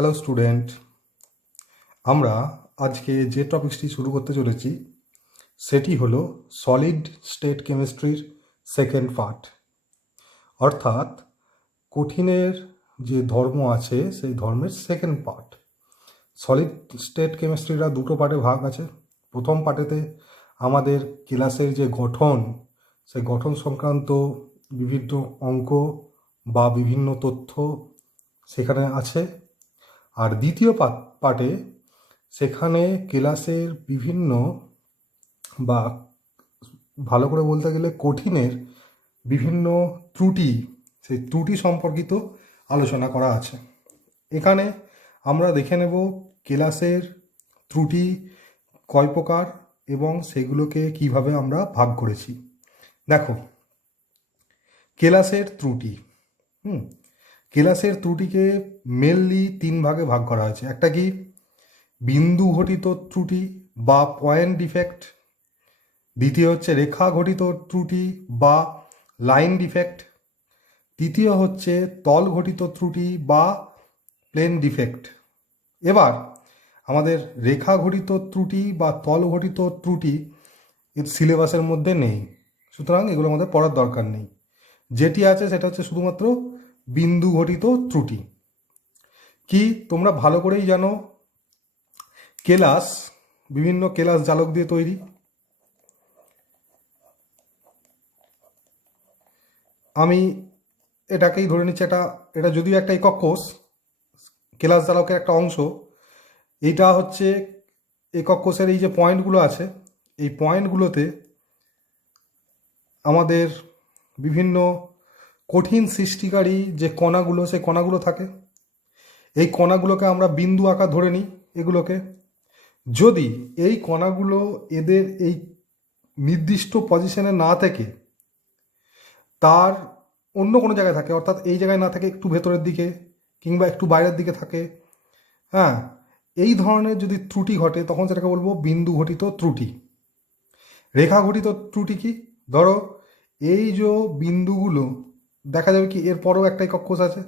Hello student, আমরা আজকে যে টপিকটি শুরু করতে চলেছি সেটি হলো সলিড স্টেট কেমিস্ট্রির সেকেন্ড পার্ট, অর্থাৎ কঠিনের যে ধর্ম আছে সেই ধর্মের সেকেন্ড পার্ট। সলিড স্টেট কেমিস্ট্রিরা দুটো পার্টে ভাগ আছে। প্রথম পার্টেতে আমাদের ক্লাসের যে গঠন, সেই গঠন সংক্রান্ত বিভিন্ন অঙ্ক বা বিভিন্ন তথ্য সেখানে আছে। আর দ্বিতীয় পার্টে সেখানে ক্লাসের বিভিন্ন বা ভালো করে বলতে গেলে কঠিনের বিভিন্ন ত্রুটি, সেই ত্রুটি সম্পর্কিত আলোচনা করা আছে। এখানে আমরা দেখে নেব ক্লাসের ত্রুটি কয় প্রকার এবং সেগুলোকে কিভাবে আমরা ভাগ করেছি। দেখো, ক্লাসের ত্রুটি ক্লাসের ত্রুটিকে মেনলি তিন ভাগে ভাগ করা হয়েছে। একটা কি বিন্দু ঘটিত ত্রুটি বা পয়েন্ট ডিফেক্ট, দ্বিতীয় হচ্ছে রেখা ঘটিত ত্রুটি বা লাইন ডিফেক্ট, তৃতীয় হচ্ছে তল ঘটিত ত্রুটি বা প্লেন ডিফেক্ট। এবার আমাদের রেখা ঘটিত ত্রুটি বা তল ঘটিত ত্রুটি এর সিলেবাসের মধ্যে নেই, সুতরাং এগুলো আমাদের পড়ার দরকার নেই। যেটি আছে সেটা হচ্ছে শুধুমাত্র বিন্দু ঘটিত ত্রুটি। কি তোমরা ভালো করেই জানো, কেলাস বিভিন্ন কেলাস জালক দিয়ে তৈরি। আমি এটাকেই ধরে নিচ্ছি, এটা যদিও একটা একক কোষ, কেলাস জালকের একটা অংশ। এইটা হচ্ছে একক কোষের এই যে পয়েন্টগুলো আছে, এই পয়েন্টগুলোতে আমাদের বিভিন্ন কঠিন সৃষ্টিকারী যে কণাগুলো, সেই কণাগুলো থাকে। এই কণাগুলোকে আমরা বিন্দু আকার ধরে নিই এগুলোকে। যদি এই কণাগুলো এদের এই নির্দিষ্ট পজিশনে না থেকে তার অন্য কোনো জায়গায় থাকে, অর্থাৎ এই জায়গায় না থাকে, একটু ভেতরের দিকে কিংবা একটু বাইরের দিকে থাকে, হ্যাঁ, এই ধরনের যদি ত্রুটি ঘটে তখন সেটাকে বলবো বিন্দু ঘটিত ত্রুটি। রেখা ঘটিত ত্রুটি কি, ধরো এই যে বিন্দুগুলো দেখা যাবে কি এরপরও একটা একক কোষ আছে,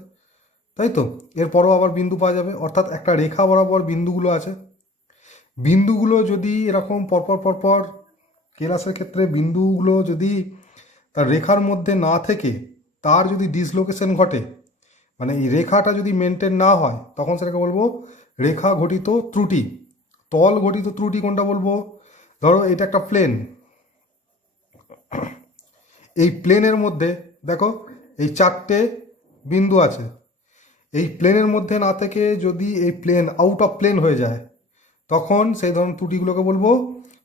তাই তো, এরপরও আবার বিন্দু পাওয়া যাবে, অর্থাৎ একটা রেখা বরাবর বিন্দুগুলো আছে। বিন্দুগুলো যদি এরকম পরপর পরপর, কেলাসের ক্ষেত্রে বিন্দুগুলো যদি তার রেখার মধ্যে না থেকে তার যদি ডিসলোকেশন ঘটে, মানে এই রেখাটা যদি মেনটেন না হয়, তখন সেটাকে বলবো রেখা ঘটিত ত্রুটি। তল ঘটিত ত্রুটি কোনটা বলবো, ধরো এটা একটা প্লেন, এই প্লেনের মধ্যে দেখো এই চারটে বিন্দু আছে, এই প্লেনের মধ্যে না থেকে যদি এই প্লেন আউট অফ প্লেন হয়ে যায়, তখন সেই ধরনের ত্রুটিগুলোকে বলবো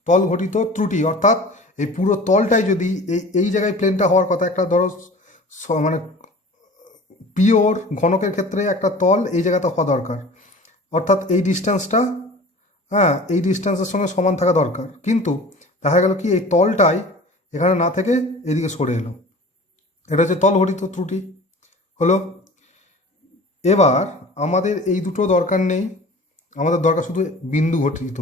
তল ঘটিত ত্রুটি। অর্থাৎ এই পুরো তলটাই যদি এই জায়গায় প্লেনটা হওয়ার কথা, একটা ধরো মানে পিওর ঘনকের ক্ষেত্রে একটা তল এই জায়গাতে হওয়া দরকার, অর্থাৎ এই ডিস্টেন্সটা, হ্যাঁ, এই ডিস্টেন্সের সঙ্গে সমান থাকা দরকার, কিন্তু দেখা গেল কি এই তলটাই এখানে না থেকে এদিকে সরে এলো, এটা হচ্ছে তল ঘটিত ত্রুটি হলো। এবার আমাদের এই দুটো দরকার নেই, আমাদের দরকার শুধু বিন্দু ঘটিত।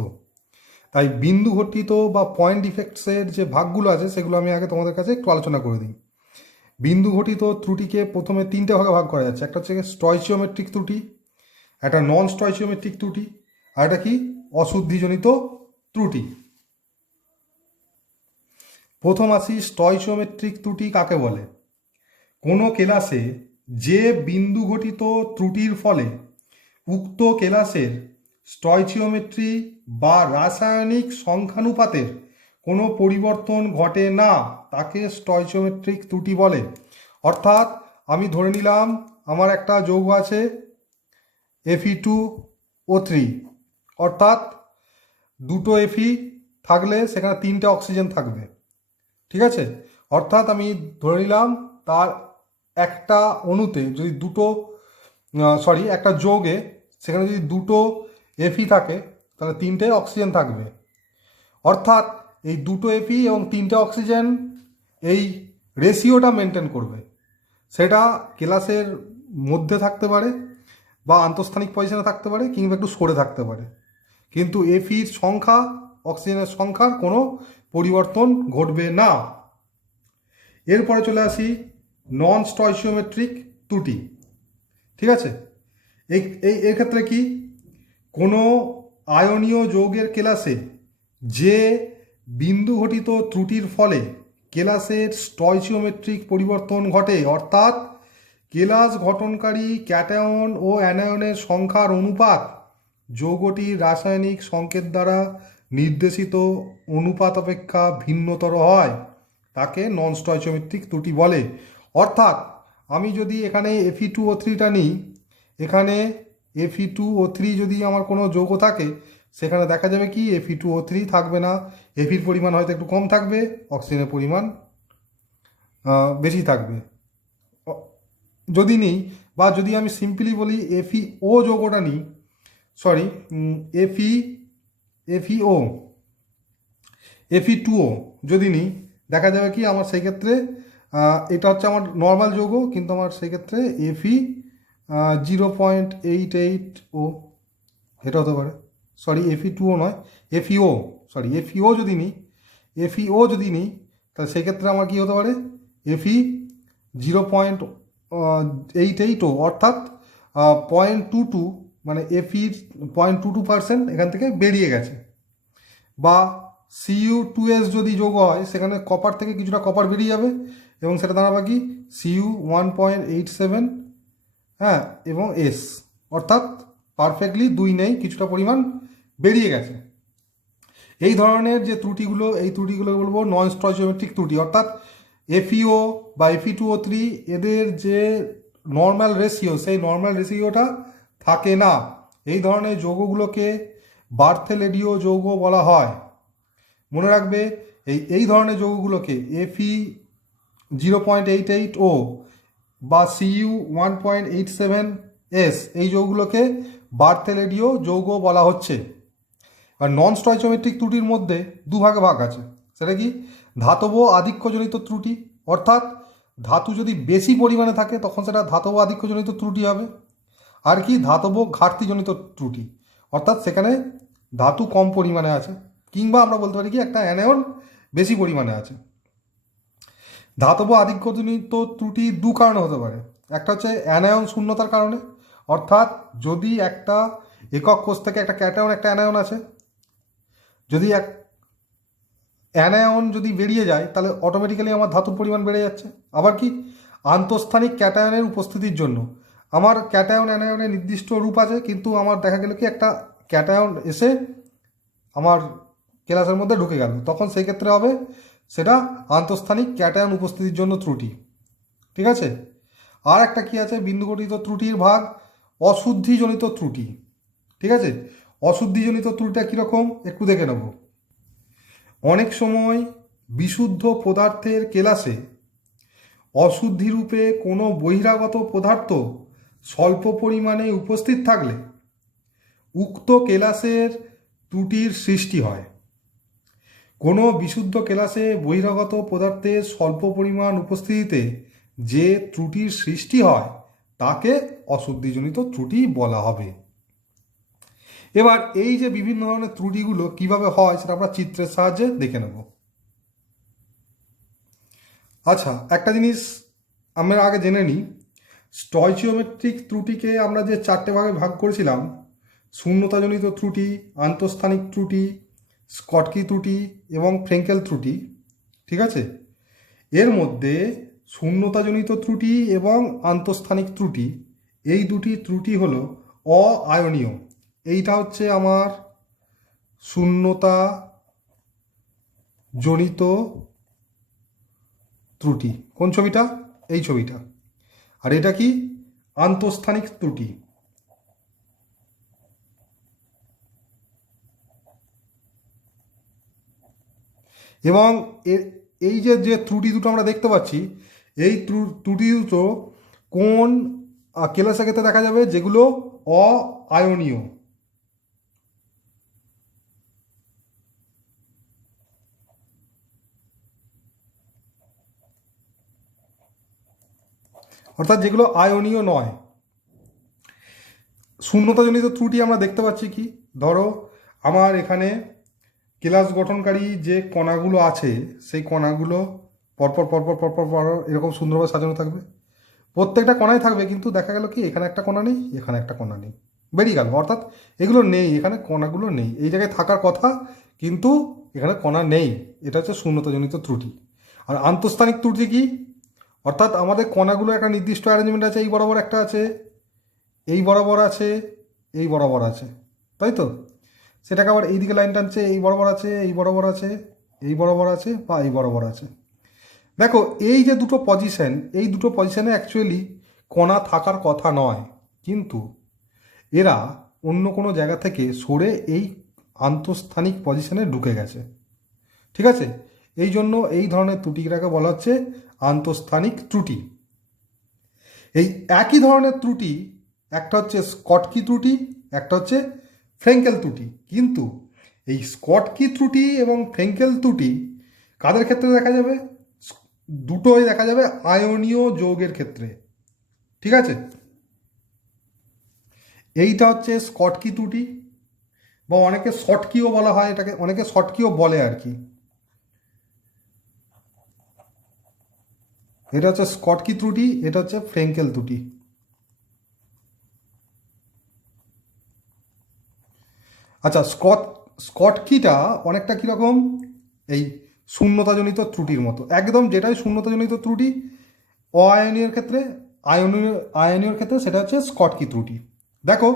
তাই বিন্দু ঘটিত বা পয়েন্ট ডিফেক্টসের যে ভাগগুলো আছে সেগুলো আমি আগে তোমাদের কাছে একটু আলোচনা করে দিই। বিন্দু ঘটিত ত্রুটিকে প্রথমে তিনটে ভাগে ভাগ করা যাচ্ছে। একটা হচ্ছে স্টয়চিওমেট্রিক ত্রুটি, একটা নন স্টয়চিওমেট্রিক ত্রুটি, আর একটা কি অশুদ্ধিজনিত ত্রুটি। প্রথম আসি স্টয়চিওমেট্রিক ত্রুটি কাকে বলে। কোনো কেলাসে যে বিন্দু ঘটিত ত্রুটির ফলে উক্ত কেলাসের স্টয়চিওমেট্রি বা রাসায়নিক সংখ্যানুপাতের কোনো পরিবর্তন ঘটে না, তাকে স্টয়চিওমেট্রিক ত্রুটি বলে। অর্থাৎ আমি ধরে নিলাম আমার একটা যৌগ আছে Fe2O3, অর্থাৎ দুটো Fe থাকলে সেখানে তিনটে অক্সিজেন থাকবে, ঠিক আছে। অর্থাৎ আমি ধরে নিলাম তার একটা অণুতে যদি একটা যৌগে সেখানে যদি দুটো Fe থাকে তাহলে তিনটে অক্সিজেন থাকবে। অর্থাৎ এই দুটো Fe এবং তিনটে অক্সিজেন এই রেশিওটা মেনটেন করবে। সেটা কেলাসের মধ্যে থাকতে পারে বা আন্তঃস্থানিক পজিশনে থাকতে পারে কিংবা একটু সরে থাকতে পারে, কিন্তু Feর সংখ্যা, অক্সিজেনের সংখ্যার কোনো পরিবর্তন ঘটবে না। এরপরে চলে আসি নন স্টয়চিওমেট্রিক ত্রুটি, ঠিক আছে। এই এই এক্ষেত্রে কি কোনো আয়নীয় যৌগের কেলাসে যে বিন্দু ঘটিত ত্রুটির ফলে কেলাসের স্টয়চিওমেট্রিক পরিবর্তন ঘটে, অর্থাৎ কেলাস গঠনকারী ক্যাটায়ন ও অ্যানায়নের সংখ্যার অনুপাত যৌগটির রাসায়নিক সংকেত দ্বারা নির্দেশিত অনুপাত অপেক্ষা ভিন্নতর হয়, তাকে নন স্টয়চিওমেট্রিক ত্রুটি বলে। অর্থাৎ আমি যদি এখানে Fe2O3টা নিই, এখানে Fe2O3 যদি আমার কোনো যৌগ থাকে, সেখানে দেখা যাবে কি Fe2O3 থাকবে না, Feর পরিমাণ হয়তো একটু কম থাকবে, অক্সিজেনের পরিমাণ বেশি থাকবে। যদি নিই, বা যদি আমি সিম্পলি বলি FeO যৌগটা নিই, সরি Fe2O যদি নিই, দেখা যাবে কি আমার সেই ক্ষেত্রে এটা হচ্ছে আমার নর্মাল যৌগ, কিন্তু আমার সেই ক্ষেত্রে Fe 0.88O এটা হতে পারে, সরি Fe2O নয়, FeO যদি নিই তাহলে সেক্ষেত্রে আমার কি হতে পারে Fe 0.88O, অর্থাৎ 0.22, মানে Feর 0.22% এখান থেকে বেরিয়ে গেছে। বা Cu2S যদি যোগ হয়, সেখানে কপার থেকে কিছুটা কপার বেরিয়ে যাবে এবং সেটা দাঁড়াবে কি Cu 1.87, হ্যাঁ, এবং S, অর্থাৎ পারফেক্টলি 2 নেই, কিছুটা পরিমাণ বেরিয়ে গেছে। এই ধরনের যে ত্রুটিগুলো, এই ত্রুটিগুলো বলবো নন স্টয়চিওমেট্রিক ত্রুটি, অর্থাৎ Fe2O বা Fe2O3 এদের যে নর্মাল রেশিও, সেই নর্মাল রেশিওটা থাকে না। এই ধরনের যৌগগুলোকে বার্থেলেডীয় যৌগ বলা হয়। মনে রাখবে, এই ধরনের যৌগগুলোকে Fe 0.88O বা Cu 1.87S এই যৌগগুলোকে বার্থেলেডীয় যৌগ বলা হচ্ছে। আর নন স্টয়চিওমেট্রিক ত্রুটির মধ্যে দুভাগে ভাগ আছে। সেটা কি ধাতব আধিক্যজনিত ত্রুটি, অর্থাৎ ধাতু যদি বেশি পরিমাণে থাকে তখন সেটা ধাতব আধিক্যজনিত ত্রুটি হবে। আর কি ধাতব ঘাটতিজনিত ত্রুটি, অর্থাৎ সেখানে ধাতু কম পরিমাণে আছে, কিংবা আমরা বলতে পারি কি একটা অ্যানায়ন বেশি পরিমাণে আছে। ধাতব আধিক্যজনিত ত্রুটি দু কারণে হতে পারে। একটা হচ্ছে অ্যানায়ন শূন্যতার কারণে, অর্থাৎ যদি একটা একক কোষ থেকে একটা ক্যাটায়ন একটা অ্যানায়ন আছে, যদি এক অ্যানায়ন যদি বেরিয়ে যায় তাহলে অটোমেটিক্যালি আমার ধাতুর পরিমাণ বেড়ে যাচ্ছে। আবার কি আন্তঃস্থানিক ক্যাটায়নের উপস্থিতির জন্য আমার ক্যাটায়ন অ্যানায়নের নির্দিষ্ট রূপ আছে, কিন্তু আমার দেখা গেল কি একটা ক্যাটায়ন এসে আমার কেলাসের মধ্যে ঢুকে গেল, তখন সেই ক্ষেত্রে হবে সেটা আন্তঃস্থানিক ক্যাটায়ন উপস্থিতির জন্য ত্রুটি। ঠিক আছে। আর একটা কি আছে বিন্দুঘটিত ত্রুটির ভাগ অশুদ্ধিজনিত ত্রুটি। ঠিক আছে, অশুদ্ধিজনিত ত্রুটিটা কীরকম একটু দেখে নেব। অনেক সময় বিশুদ্ধ পদার্থের কেলাসে অশুদ্ধিরূপে কোনো বহিরাগত পদার্থ স্বল্প পরিমাণে উপস্থিত থাকলে উক্ত কেলাসের ত্রুটির সৃষ্টি হয়। কোনো বিশুদ্ধ কেলাসে বহিরাগত পদার্থের স্বল্প পরিমাণ উপস্থিতিতে যে ত্রুটির সৃষ্টি হয় তাকে অশুদ্ধিজনিত ত্রুটি বলা হবে। এবার এই যে বিভিন্ন ধরনের ত্রুটিগুলো কিভাবে হয় সেটা আমরা চিত্রের সাহায্যে দেখে নেব। আচ্ছা, একটা জিনিস আমরা আগে জেনে নিই, স্টয়চিওমেট্রিক ত্রুটিকে আমরা যে 4টে ভাগে ভাগ করেছিলাম, শূন্যতাজনিত ত্রুটি, আন্তঃস্থানিক ত্রুটি, স্কটকি ত্রুটি এবং ফ্রেঙ্কেল ত্রুটি। ঠিক আছে, এর মধ্যে শূন্যতাজনিত ত্রুটি এবং আন্তঃস্থানিক ত্রুটি, এই দুটি ত্রুটি হলো অআয়নীয়। এইটা হচ্ছে আমার শূন্যতা জনিত ত্রুটি। কোন ছবিটা? এই ছবিটা। আর এটা কি আন্তঃস্থানিক ত্রুটি। এবং এই যে যে ত্রুটি দুটো আমরা দেখতে পাচ্ছি, এই ত্রুটি দুটো কোন কেলাসের ক্ষেত্রে দেখা যাবে? যেগুলো অআয়নীয়। অর্থাৎ যেগুলো আয়নীয় নয়। শূন্যতাজনিত ত্রুটি আমরা দেখতে পাচ্ছি কি, ধরো আমার এখানে কেলাস গঠনকারী যে কণাগুলো আছে সেই কণাগুলো পরপর পরপর পরপর পর এরকম সুন্দরভাবে সাজানো থাকবে। প্রত্যেকটা কণায় থাকবে, কিন্তু দেখা গেল কি এখানে একটা কণা নেই, এখানে একটা কণা নেই, বেরিয়ে গেল। অর্থাৎ এগুলো নেই, এখানে কণাগুলো নেই, এই জায়গায় থাকার কথা কিন্তু এখানে কণা নেই। এটা হচ্ছে শূন্যতাজনিত ত্রুটি। আর আন্তঃস্থানিক ত্রুটি কি? অর্থাৎ আমাদের কণাগুলো একটা নির্দিষ্ট অ্যারেঞ্জমেন্ট আছে, এই বরাবর একটা আছে, এই বরাবর আছে, এই বরাবর আছে, তাই তো? সেটাকে আবার এইদিকে লাইন টানছে, এই বরাবর আছে, এই বরাবর আছে, এই বরাবর আছে, বা এই বরাবর আছে। দেখো এই যে দুটো পজিশন, এই দুটো পজিশনে অ্যাকচুয়ালি কণা থাকার কথা নয়, কিন্তু এরা অন্য কোনো জায়গা থেকে সরে এই আন্তঃস্থানিক পজিশনে ঢুকে গেছে, ঠিক আছে? এই জন্য এই ধরনের ত্রুটিটাকে বলা হচ্ছে আন্তঃস্থানিক ত্রুটি। এই একই ধরনের ত্রুটি, একটা হচ্ছে স্কটকি ত্রুটি, একটা হচ্ছে ফ্রেঙ্কেল ত্রুটি। কিন্তু এই স্কটকি ত্রুটি এবং ফ্রেঙ্কেল ত্রুটি কাদের ক্ষেত্রে দেখা যাবে? দুটোই দেখা যাবে আয়নীয় যৌগের ক্ষেত্রে, ঠিক আছে? এইটা হচ্ছে স্কটকি ত্রুটি, বা অনেকে শর্টকিও বলা হয় এটাকে, অনেকে শর্টকিও বলে আর কি। এটা হচ্ছে স্কটকি ত্রুটি, এটা হচ্ছে ফ্রেঙ্কেল ত্রুটি। আচ্ছা, স্কটকিটা অনেকটা কীরকম, এই শূন্যতাজনিত ত্রুটির মতো একদম, যেটাই শূন্যতাজনিত ত্রুটি অআয়নীয় ক্ষেত্রে, আয়নীয় ক্ষেত্রে সেটা হচ্ছে স্কটকি ত্রুটি। দেখো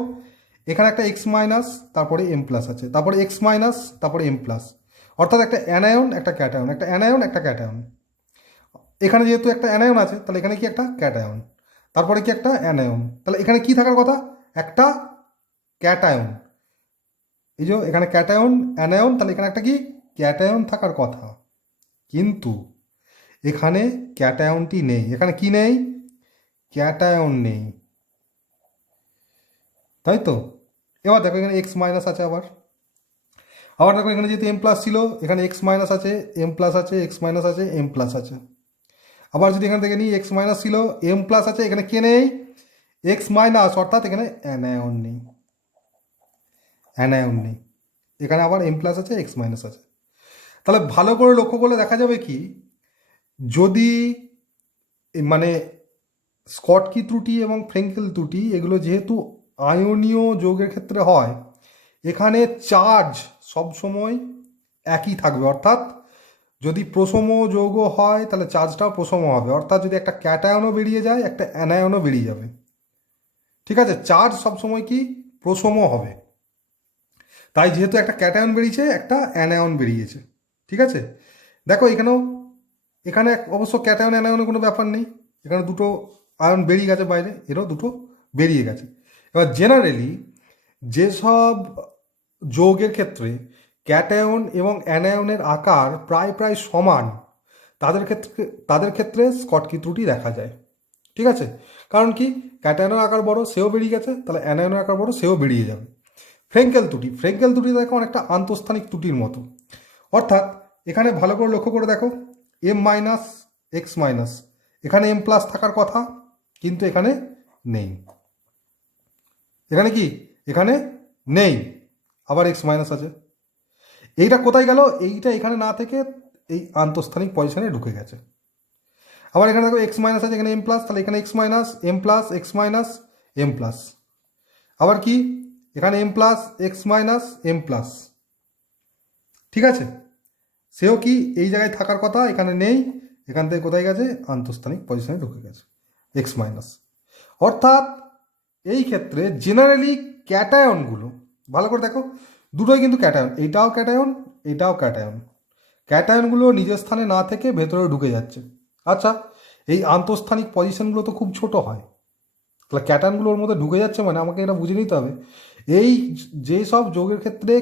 এখানে একটা এক্স মাইনাস, তারপরে এম প্লাস আছে, তারপরে এক্স মাইনাস, তারপরে এম প্লাস। অর্থাৎ একটা অ্যানায়ন, একটা ক্যাটায়ন, একটা অ্যানায়ন, একটা ক্যাটায়ন। এখানে যেহেতু একটা অ্যানায়ন আছে, তাহলে এখানে কি একটা ক্যাটায়ন, তারপরে কি একটা অ্যানায়ন, তাহলে এখানে কি থাকার কথা? একটা ক্যাটায়ন। এই যে এখানে ক্যাটায়ন অ্যানায়ন, তাহলে এখানে একটা কি ক্যাটায়ন থাকার কথা, কিন্তু এখানে ক্যাটায়নটি নেই। এখানে কি নেই? ক্যাটায়ন নেই, তাই তো? এবার দেখো এখানে এক্স মাইনাস আছে, আবার আবার দেখো এখানে যেহেতু এম প্লাস ছিল, এখানে এক্স মাইনাস আছে, এম প্লাস আছে, এক্স মাইনাস আছে, এম প্লাস আছে। আবার যদি এখানে থেকে নিই এক্স মাইনাস ছিল, এম প্লাস আছে, এখানে কে নেই? এক্স মাইনাস, অর্থাৎ এখানে অ্যানায়ন নেই, অ্যানায়ন নেই। এখানে আবার এম প্লাস আছে, এক্স মাইনাস আছে। তাহলে ভালো করে লক্ষ্য করলে দেখা যাবে কি, যদি মানে স্কটকি ত্রুটি এবং ফ্রেঙ্কেল ত্রুটি এগুলো যেহেতু আয়নীয় যৌগের ক্ষেত্রে হয়, এখানে চার্জ সবসময় একই থাকবে। অর্থাৎ যদি প্রসম যৌগ হয় তাহলে চার্জটাও প্রসম হবে, অর্থাৎ যদি একটা ক্যাটায়নও বেরিয়ে যায়, একটা অ্যানায়নও বেরিয়ে যাবে, ঠিক আছে? চার্জ সবসময় কি প্রসম হবে। তাই যেহেতু একটা ক্যাটায়ন বেরিয়েছে, একটা অ্যানায়ন বেরিয়েছে, ঠিক আছে? দেখো এখানেও, এখানে অবশ্য ক্যাটায়ন অ্যানায়নের কোনো ব্যাপার নেই, এখানে দুটো আয়ন বেরিয়ে গেছে বাইরে, এরও দুটো বেরিয়ে গেছে। এবার জেনারেলি যেসব যৌগের ক্ষেত্রে ক্যাটায়ন এবং অ্যানায়নের আকার প্রায় প্রায় সমান, তাদের ক্ষেত্রে স্কটকি ত্রুটি দেখা যায়, ঠিক আছে? কারণ কি, ক্যাটায়নের আকার বড়, সেও বেরিয়ে গেছে, তাহলে অ্যানায়নের আকার বড়, সেও বেরিয়ে যাবে। ফ্রেঙ্কেল ত্রুটি দেখো অনেকটা আন্তঃস্থানিক ত্রুটির মতো। অর্থাৎ এখানে ভালো করে লক্ষ্য করে দেখো, এম মাইনাস, এক্স মাইনাস, এখানে এম প্লাস থাকার কথা, কিন্তু এখানে নেই। এখানে কি, এখানে নেই, আবার এক্স মাইনাস আছে। এইটা কোথায় গেল? এইটা এখানে না থেকে এই আন্তঃস্থানিক পজিশনে ঢুকে গেছে। আবার এখানে দেখো এক্স মাইনাস আছে, এখানে এম প্লাস, তাহলে এখানে X minus, M plus, X minus, M plus. আবার কি, এখানে M plus, X minus, M plus, ঠিক আছে? সেও কি এই জায়গায় থাকার কথা, এখানে নেই, এখান থেকে কোথায় গেছে? আন্তঃস্থানিক পজিশনে ঢুকে গেছে, এক্স মাইনাস। অর্থাৎ এই ক্ষেত্রে জেনারেলি ক্যাটায়নগুলো ভালো করে দেখো, দুটোই কিন্তু ক্যাটায়ন, এইটাও ক্যাটায়ন, এটাও ক্যাটায়ন। ক্যাটায়নগুলো নিজের স্থানে না থেকে ভেতরে ঢুকে যাচ্ছে। আচ্ছা, এই আন্তঃস্থানিক পজিশনগুলো তো খুব ছোট হয়, তাহলে ক্যাটায়নগুলো ওর মধ্যে ঢুকে যাচ্ছে, মানে আমাকে এটা বুঝে নিতে হবে এই যেসব যৌগের ক্ষেত্রে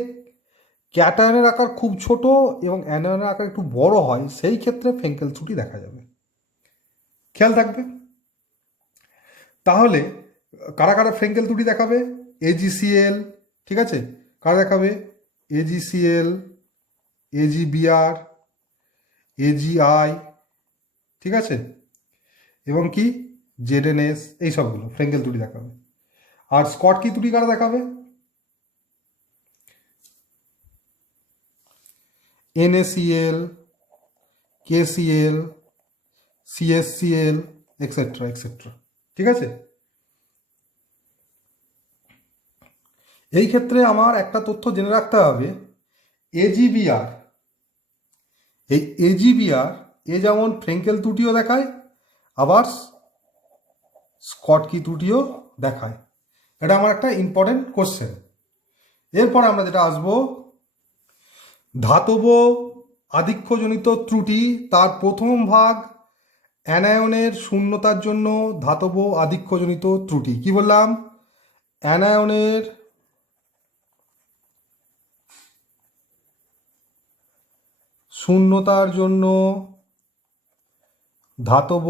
ক্যাটায়নের আকার খুব ছোট এবং অ্যানায়নের আকার একটু বড় হয়, সেই ক্ষেত্রে ফ্রেঙ্কেল ত্রুটি দেখা যাবে, খেয়াল থাকবে। তাহলে কারা কারা ফ্রেঙ্কেল ত্রুটি দেখাবে? এজিসিএল, ঠিক আছে? কারা দেখাবে? এজিসিএল, এজিবিআর, এজিআই, ঠিক আছে? এবং কি জেডএনএস, এই সবগুলো ফ্রেঙ্কেল ত্রুটি দেখাবে। আর স্কটকি ত্রুটি কারা দেখাবে? NACL, KCL, CSCL, etcetera etcetera. ঠিক আছে? এই ক্ষেত্রে আমার একটা তথ্য জেনে রাখতে হবে, এজিবিআর, এই এজিবিআর এ যেমন ফ্রেঙ্কেল ত্রুটিও দেখায়, আবার স্কটকি ত্রুটিও দেখায়। এটা আমার একটা ইম্পর্টেন্ট কোশ্চেন। এরপর আমরা যেটা আসবো, ধাতব আধিক্যজনিত ত্রুটি, তার প্রথম ভাগ অ্যানায়নের শূন্যতার জন্য ধাতব আধিক্যজনিত ত্রুটি। কি বললাম? অ্যানায়নের শূন্যতার জন্য ধাতব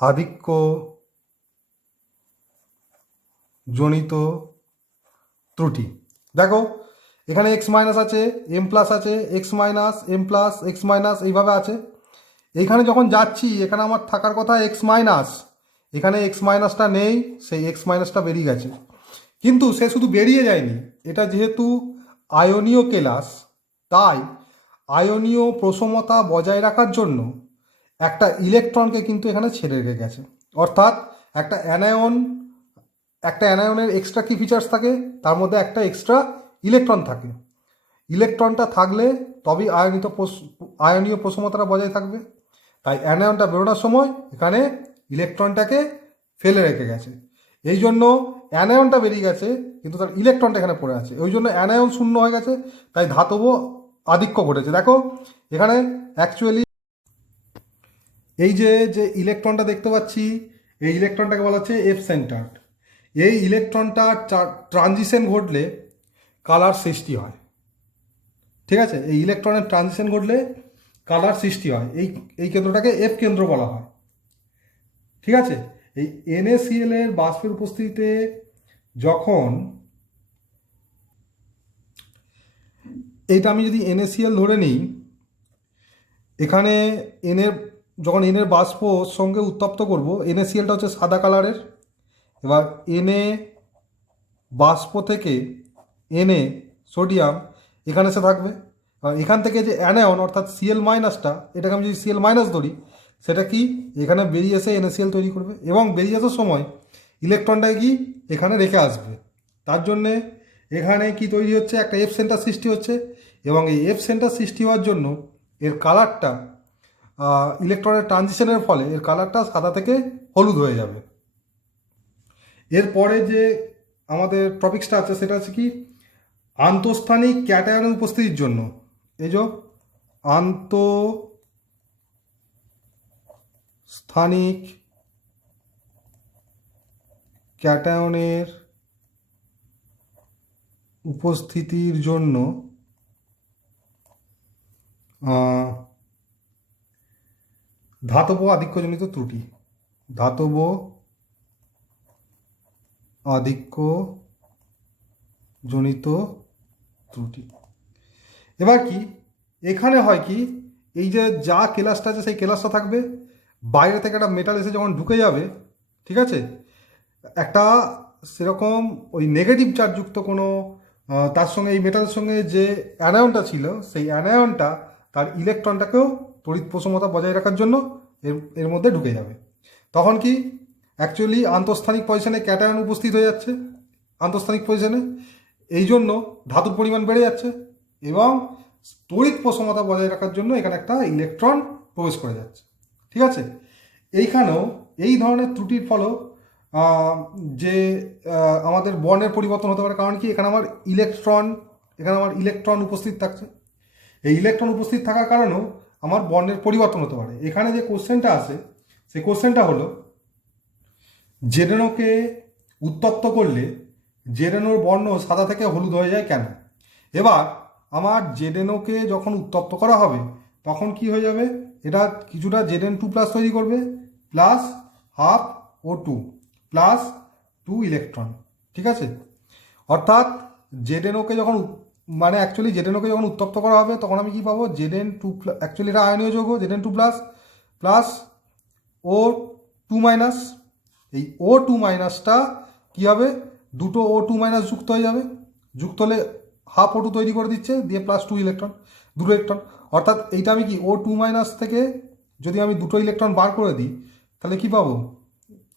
আধিক্য জনিত ত্রুটি। দেখো এখানে এক্স মাইনাস আছে, এম প্লাস আছে, X minus, M plus, X minus, এইভাবে আছে। এইখানে যখন যাচ্ছি এখানে আমার থাকার কথা এক্স মাইনাস, এখানে এক্স মাইনাসটা নেই, সেই এক্স মাইনাসটা বেরিয়ে গেছে। কিন্তু সে শুধু বেরিয়ে যায়নি, এটা যেহেতু আয়নীয় কেলাস, তাই আয়নীয় প্রসমতা বজায় রাখার জন্য একটা ইলেকট্রনকে কিন্তু এখানে ছেড়ে রেখে গেছে। অর্থাৎ একটা অ্যানায়নের এক্সট্রা কি ফিচার্স থাকে, তার মধ্যে একটা এক্সট্রা ইলেকট্রন থাকে। ইলেকট্রনটা থাকলে তবেই আয়নীয় প্রসমতাটা বজায় থাকবে। তাই অ্যানায়নটা বেরোনোর সময় এখানে ইলেকট্রনটাকে ফেলে রেখে গেছে। এই জন্য অ্যানায়নটা বেরিয়ে গেছে কিন্তু তার ইলেকট্রনটা এখানে পড়ে আছে, ওই জন্য অ্যানায়ন শূন্য হয়ে গেছে, তাই ধাতব আধিক্য ঘটেছে। দেখো এখানে অ্যাকচুয়ালি এই যে ইলেকট্রনটা দেখতে পাচ্ছি, এই ইলেকট্রনটাকে বলা হচ্ছে এফ সেন্টার্ড। এই ইলেকট্রনটা ট্রানজিশন ঘটলে কালার সৃষ্টি হয়। ঠিক আছে? এই ইলেকট্রনের ট্রানজিশন ঘটলে কালার সৃষ্টি হয়। এই কেন্দ্রটাকে এফ কেন্দ্র বলা হয়। ঠিক আছে? এই NaCl এর বাষ্পের উপস্থিতিতে যখন, এইটা আমি যদি NaCl ধরে নিই, এখানে যখন এনের বাষ্প সঙ্গে উত্তপ্ত করব, NaClটা হচ্ছে সাদা কালারের। এবার Na বাষ্প থেকে Na সোডিয়াম এখানে এসে থাকবে। আর এখান থেকে যে অ্যানায়ন অর্থাৎ Cl মাইনাসটা, এটাকে আমি যদি Cl মাইনাস ধরি, সেটা কি এখানে বেরিয়ে এসে NaCl তৈরি করবে এবং বেরিয়ে আসার সময় ইলেকট্রনটাকে কি এখানে রেখে আসবে। তার জন্যে এখানে কি তৈরি হচ্ছে, একটা এফ সেন্টার সৃষ্টি হচ্ছে, এবং এই এফ সেন্টার সৃষ্টি হওয়ার জন্য এর কালারটা, ইলেকট্রনের ট্রানজিশনের ফলে এর কালারটা সাদা থেকে হলুদ হয়ে যাবে। এরপরে যে আমাদের টপিক্সটা আছে সেটা হচ্ছে কি, আন্তঃস্থানিক ক্যাটায়নের উপস্থিতির জন্য, এই যে আন্তঃস্থানিক ক্যাটায়নের উপস্থিতির জন্য ধাতব আধিক্যজনিত ত্রুটি, ধাতব আধিক্যজনিত ত্রুটি। এবার কি এখানে হয় কি, এই যে যা কেলাসটা আছে সেই কেলাসটা থাকবে, বাইরে থেকে একটা মেটাল এসে যখন ঢুকে যাবে, ঠিক আছে, একটা সেরকম ওই নেগেটিভ চার্জযুক্ত কোনো তার সঙ্গে এই মেটালের সঙ্গে যে অ্যানায়নটা ছিল, সেই অ্যানায়নটা তার ইলেকট্রনটাকেও তড়িৎ প্রসমতা বজায় রাখার জন্য এর মধ্যে ঢুকে যাবে। তখন কি অ্যাকচুয়ালি আন্তঃস্থানিক পজিশনে ক্যাটায়ন উপস্থিত হয়ে যাচ্ছে, আন্তঃস্থানিক পজিশনে, এই জন্য ধাতুর পরিমাণ বেড়ে যাচ্ছে এবং তড়িৎ প্রসমতা বজায় রাখার জন্য এখানে একটা ইলেকট্রন প্রবেশ করে যাচ্ছে। ঠিক আছে? এইখানেও এই ধরনের ত্রুটির ফলেও যে আমাদের বর্ণের পরিবর্তন হতে পারে। কারণ কি, এখানে আমার ইলেকট্রন উপস্থিত থাকছে। এই ইলেকট্রন উপস্থিত থাকার কারণেও আমার বর্ণের পরিবর্তন হতে পারে। এখানে যে কোশ্চেনটা আছে সেই কোশ্চেনটা হলো, জেডেনওকে উত্তপ্ত করলে জেডেনওর বর্ণ সাদা থেকে হলুদ হয়ে যায় কেন? এবার আমার জেডেনওকে যখন উত্তপ্ত করা হবে তখন কি হয়ে যাবে, এটা কিছুটা Zn2 প্লাস তৈরি করবে, plus half O2 plus 2 electron. ঠিক আছে? অর্থাৎ জেডেনওকে যখন জেডেনওকে যখন উত্তপ্ত করা হবে তখন আমি কি পাবো, Zn2, অ্যাকচুয়ালি এটা আয়নীয় যৌগ, Zn2 plus plus O2 minus. এই O2 মাইনাসটা কী হবে, দুটো O2 মাইনাস যুক্ত হয়ে যাবে, যুক্ত হলে হাফ O2 তৈরি করে দিচ্ছে, দিয়ে প্লাস 2 ইলেকট্রন, দুটো ইলেকট্রন। অর্থাৎ এইটা আমি কি O2 মাইনাস থেকে যদি আমি দুটো ইলেকট্রন বার করে দিই, তাহলে কি পাবো,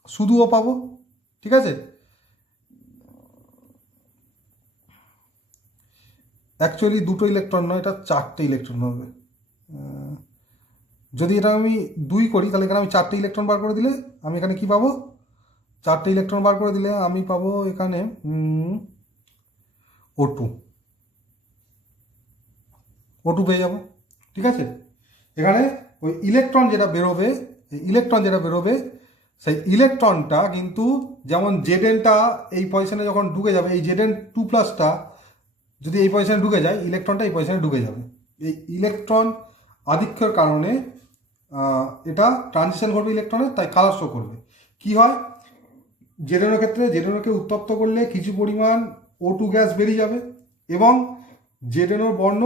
শুধুও পাবো। ঠিক আছে, অ্যাকচুয়ালি দুটো ইলেকট্রন নয়, এটা 4টে ইলেকট্রন হবে। যদি এটা আমি 2 করি তাহলে এখানে আমি 4টে ইলেকট্রন বার করে দিলে আমি এখানে কি পাবো, 4টে ইলেকট্রন বার করে দিলে আমি পাবো এখানে O2 পেয়ে যাব। ঠিক আছে, এখানে ওই ইলেকট্রন যেটা বেরোবে, সেই ইলেকট্রনটা কিন্তু যেমন জেডেনটা এই পজিশনে যখন ঢুকে যাবে, এই জেডেন 2+টা যদি এই পজিশনে ঢুকে যায়, ইলেকট্রনটা এই পজিশনে ঢুকে যাবে। এই ইলেকট্রন আধিক্যের কারণে এটা ট্রানজিশন করবে ইলেকট্রনের, তাই কালার শো করবে। কি হয়, জেডেনের ক্ষেত্রে জেডেনকে উত্তপ্ত করলে কিছু পরিমাণ O2 গ্যাস বেরিয়ে যাবে এবং জেডেনের বর্ণ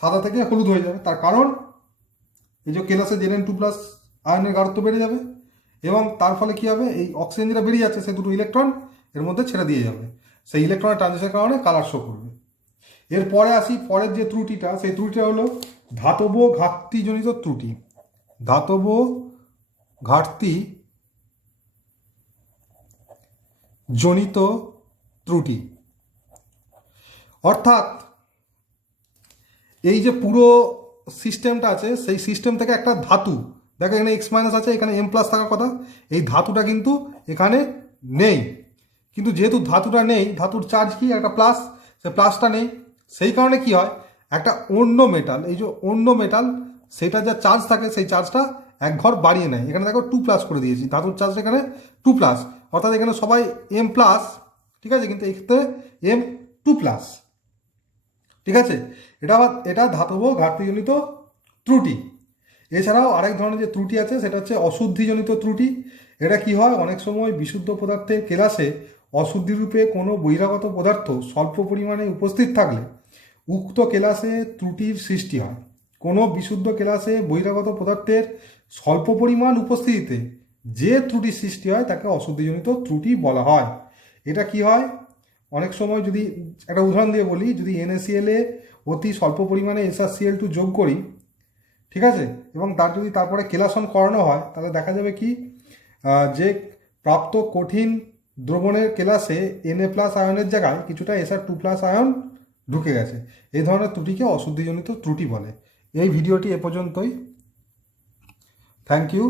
সাদা থেকে হলুদ হয়ে যাবে। তার কারণ এই যে কেলাসে Zn2+ আয়নের গাঢ়ত্ব বেড়ে যাবে এবং তার ফলে কি হবে, এই অক্সিজেন যেটা বেরিয়ে যাচ্ছে সেই দুটো ইলেকট্রন এর মধ্যে ছেড়ে দিয়ে যাবে, সেই ইলেকট্রনের ট্রানজিশনের কারণে কালার শো করবে। এরপরে আসি পরের যে ত্রুটিটা, সেই ত্রুটিটা হলো ধাতব ঘাটতিজনিত ত্রুটি। ধাতব ঘাটতি জনিত ত্রুটি, অর্থাৎ এই যে পুরো সিস্টেমটা আছে সেই সিস্টেম থেকে একটা ধাতু, দেখো এখানে X- আছে, এখানে M+ থাকার কথা, এই ধাতুটা কিন্তু এখানে নেই। কিন্তু যেহেতু ধাতুটা নেই, ধাতুর চার্জ কি, একটা প্লাস, সে প্লাসটা নেই, সেই কারণে কি হয়, একটা অন্য মেটাল, এই যে অন্য মেটাল সেটা যা চার্জ থাকে সেই চার্জটা এক ঘর বাড়িয়ে নেয়। এখানে দেখো 2+ করে দিয়েছি, ধাতুর চার্জটা এখানে 2+, অর্থাৎ এখানে সবাই M+, ঠিক আছে, কিন্তু এক্ষেত্রে M2+। ঠিক আছে, এটা ধাতব ঘাটতিজনিত ত্রুটি। এছাড়াও আরেক ধরনের যে ত্রুটি আছে সেটা হচ্ছে অশুদ্ধিজনিত ত্রুটি। এটা কি হয়, অনেক সময় বিশুদ্ধ পদার্থের কেলাসে অশুদ্ধি রূপে কোনো বহিরাগত পদার্থ স্বল্প পরিমাণে উপস্থিত থাকলে উক্ত কেলাসে ত্রুটির সৃষ্টি হয়। কোনো বিশুদ্ধ কেলাসে বহিরাগত পদার্থের স্বল্প পরিমাণ উপস্থিতিতে যে ত্রুটির সৃষ্টি হয় তাকে অশুদ্ধিজনিত ত্রুটি বলা হয়। এটা কি হয়, অনেক সময় যদি একটা উদাহরণ দিয়ে বলি, যদি NaCl এ অতি স্বল্প পরিমাণে SrCl2 যোগ করি, ঠিক আছে, এবং তার যদি তারপরে কেলাসন করানো হয় তাহলে দেখা যাবে কি, যে প্রাপ্ত কঠিন দ্রবণের কেলাসে Na+ আয়নের জায়গায় কিছুটা Sr2+ আয়ন ঢুকে গেছে। এই ধরনের ত্রুটিকে অশুদ্ধিজনিত ত্রুটি বলে। এই ভিডিওটি এ পর্যন্তই। Thank you.